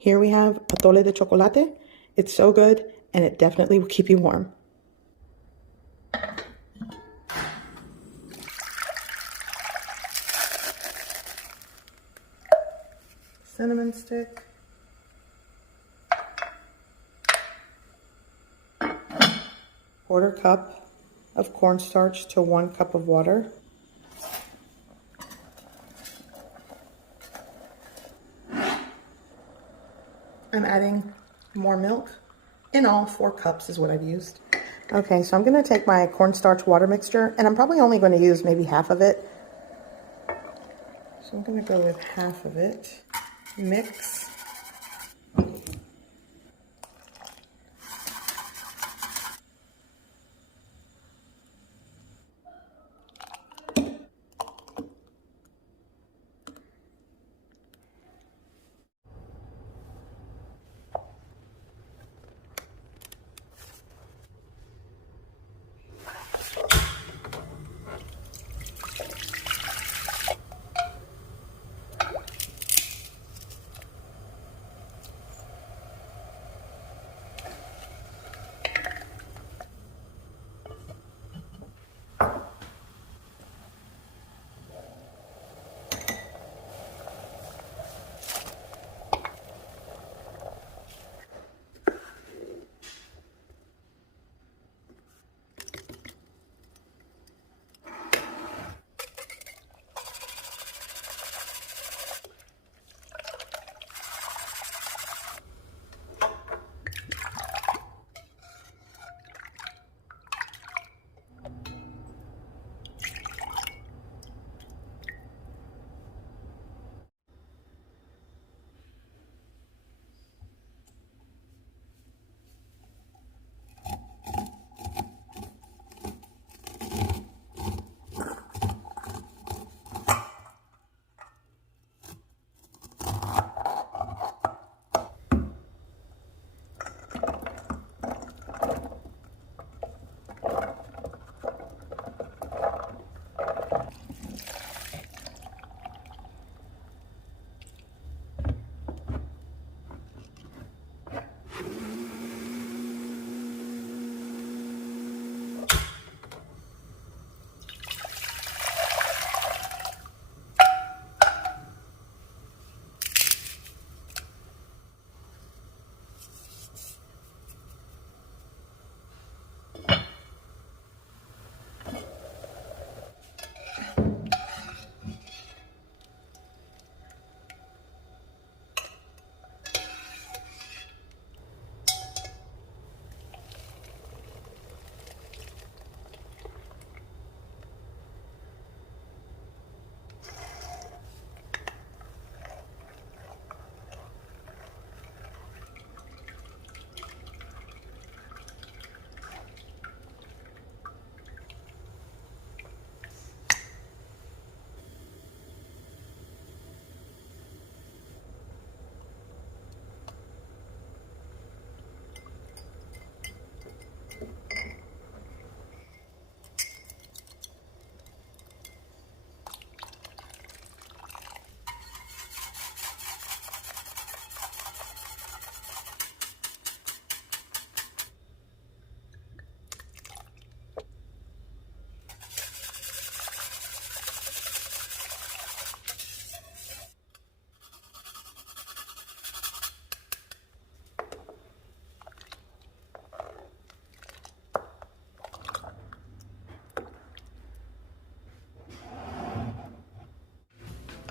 Here we have atole de chocolate. It's so good, and it definitely will keep you warm. Cinnamon stick. Quarter cup of cornstarch to 1 cup of water. I'm adding more milk. In all, 4 cups is what I've used. Okay, so I'm going to take my cornstarch water mixture, and I'm probably only going to use maybe half of it. So I'm going to go with half of it. Mix.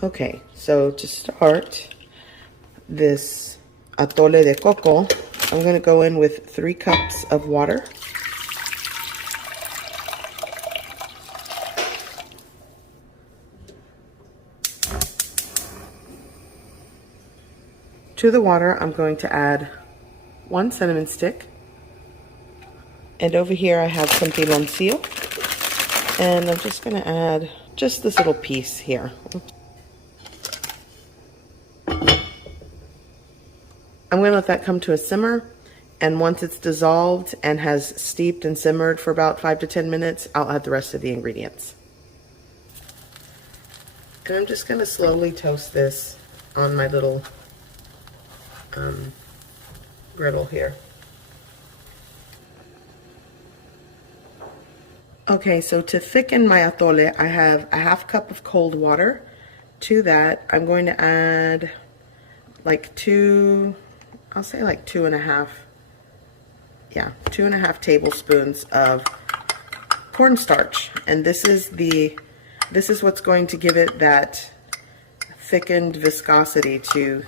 Okay, so to start this atole de coco, I'm going to go in with 3 cups of water. To the water, I'm going to add 1 cinnamon stick. And over here I have some piloncillo. And I'm just going to add just this little piece here. I'm going to let that come to a simmer, and once it's dissolved and has steeped and simmered for about 5 to 10 minutes, I'll add the rest of the ingredients. And I'm just going to slowly toast this on my little griddle here. Okay, so to thicken my atole, I have a half cup of cold water. To that, I'm going to add like I'll say like 2.5 tablespoons of cornstarch. And this is what's going to give it that thickened viscosity to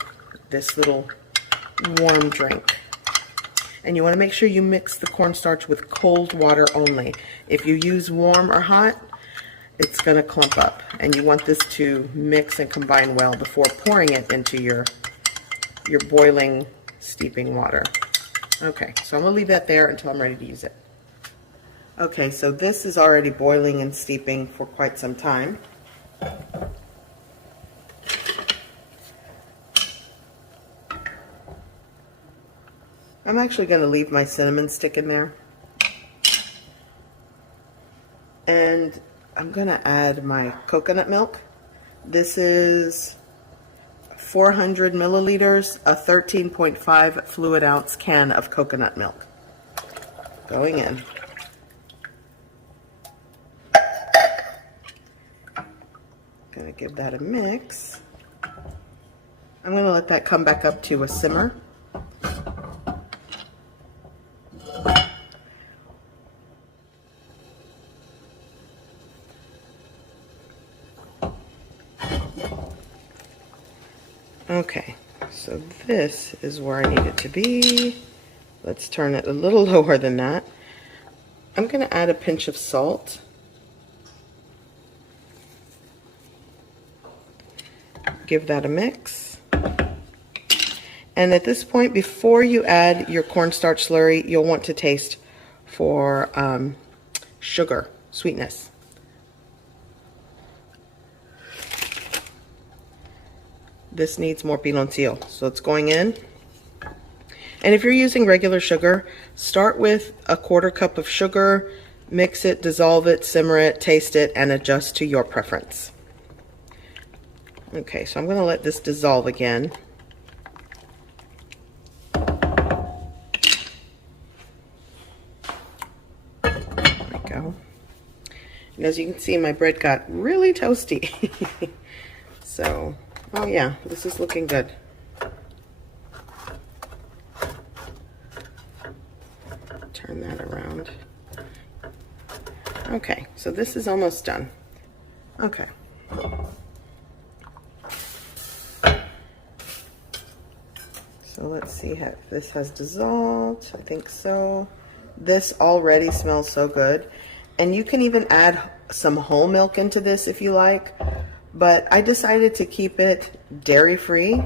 this little warm drink. And you want to make sure you mix the cornstarch with cold water only. If you use warm or hot, it's going to clump up. And you want this to mix and combine well before pouring it into your boiling, steeping water. Okay, so I'm going to leave that there until I'm ready to use it. Okay, so this is already boiling and steeping for quite some time. I'm actually going to leave my cinnamon stick in there. And I'm going to add my coconut milk. This is 400 milliliters, a 13.5 fluid ounce can of coconut milk. Going in. Going to give that a mix. I'm going to let that come back up to a simmer. Okay, so this is where I need it to be. Let's turn it a little lower than that. I'm going to add a pinch of salt. Give that a mix. And at this point, before you add your cornstarch slurry, you'll want to taste for sugar, sweetness. This needs more piloncillo, so it's going in. And if you're using regular sugar, start with a 1/4 cup of sugar, mix it, dissolve it, simmer it, taste it, and adjust to your preference. Okay, so I'm going to let this dissolve again. There we go. And as you can see, my bread got really toasty. So, oh yeah, this is looking good. Turn that around. Okay, so this is almost done. Okay. So let's see if this has dissolved. I think so. This already smells so good. And you can even add some whole milk into this if you like. But I decided to keep it dairy-free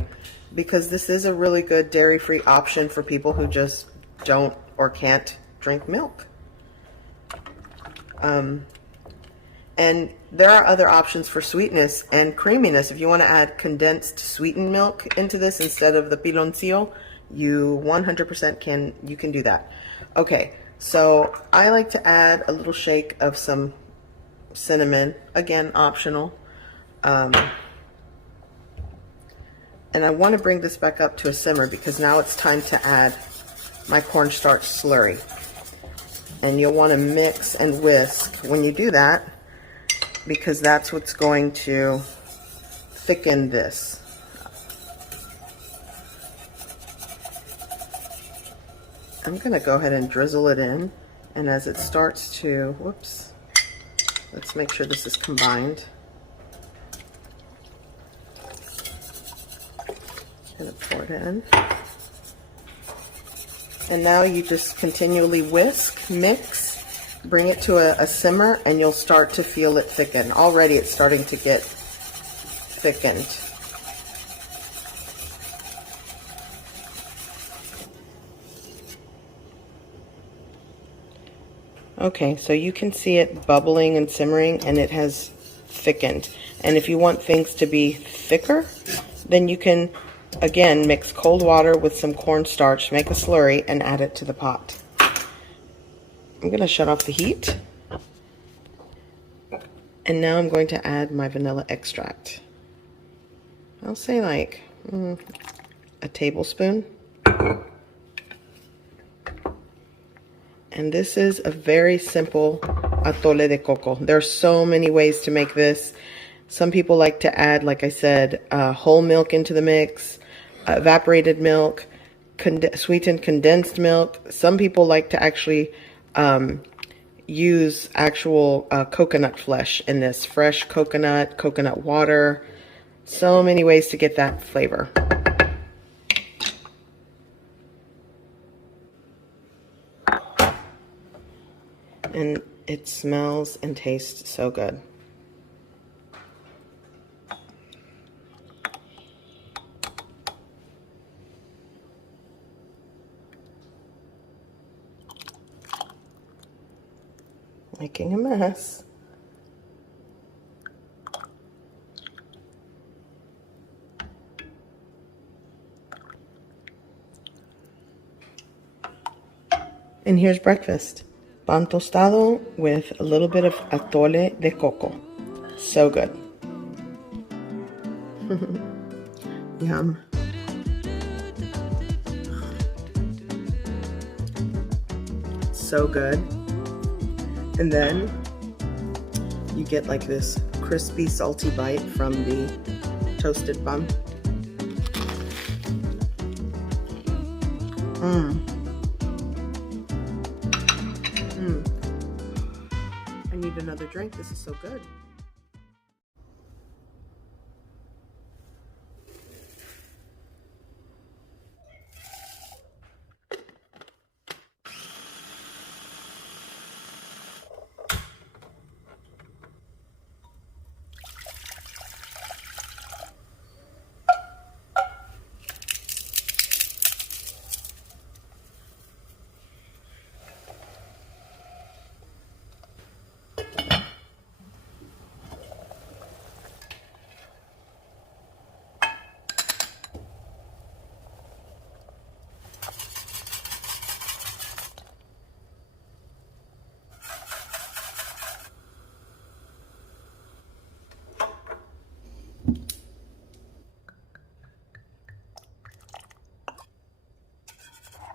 because this is a really good dairy-free option for people who just don't or can't drink milk. And there are other options for sweetness and creaminess. If you want to add condensed sweetened milk into this instead of the piloncillo, you 100% can do that. Okay, so I like to add a little shake of some cinnamon, again optional. And I want to bring this back up to a simmer because now it's time to add my cornstarch slurry. And you'll want to mix and whisk when you do that because that's what's going to thicken this. I'm going to go ahead and drizzle it in, and as it starts to, whoops, let's make sure this is combined. Gonna pour it in. And now you just continually whisk, mix, bring it to a simmer, and you'll start to feel it thicken. Already it's starting to get thickened. Okay, so you can see it bubbling and simmering, and it has thickened. And if you want things to be thicker, then you can again mix cold water with some cornstarch, make a slurry, and add it to the pot. I'm going to shut off the heat. And now I'm going to add my vanilla extract. I'll say like a tablespoon. And this is a very simple atole de coco. There are so many ways to make this. Some people like to add, like I said, whole milk into the mix, evaporated milk, sweetened condensed milk. Some people like to actually use actual coconut flesh in this. Fresh coconut, coconut water. So many ways to get that flavor. And it smells and tastes so good. Making a mess. And here's breakfast. Pan tostado with a little bit of atole de coco. So good. Yum. So good. And then you get like this crispy, salty bite from the toasted bun. I need another drink. This is so good.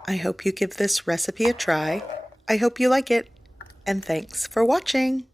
I hope you give this recipe a try. I hope you like it. And thanks for watching.